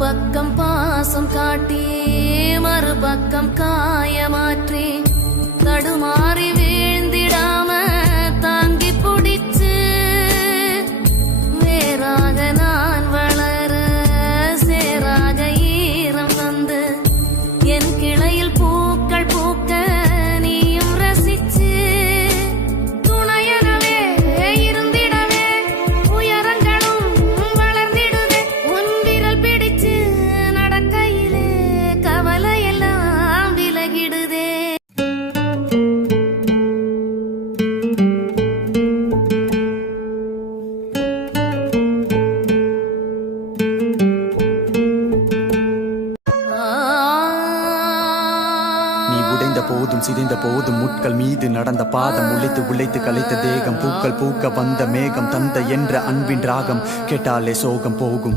பக்கம் பாசம் காட்டி மறுபக்கம் காயமாற்றி தடுமாறி வீழ்ந்திடாம தாங்கி பிடிச்சு வேறாக நான் வளர சேராக ஈரம் வந்து என் கிளையில் பூக்கள் பூக்க நீயும் ரசிச்சு துணையனவே இருந்திடவே உயரங்களும் வளர்ந்திடுவே உன் விரல் பிடிச்சு நடக்கையிலே கவலையெல்லாம் விலகிடுதே. போதும் சிதைந்த போதும் முட்கள் மீது நடந்த பாதம் உழைத்து உழைத்து கலைத்த தேகம் பூக்கள் பூக்க வந்த மேகம் தந்த என்ற அன்பின் ராகம் கேட்டாலே சோகம் போகும்.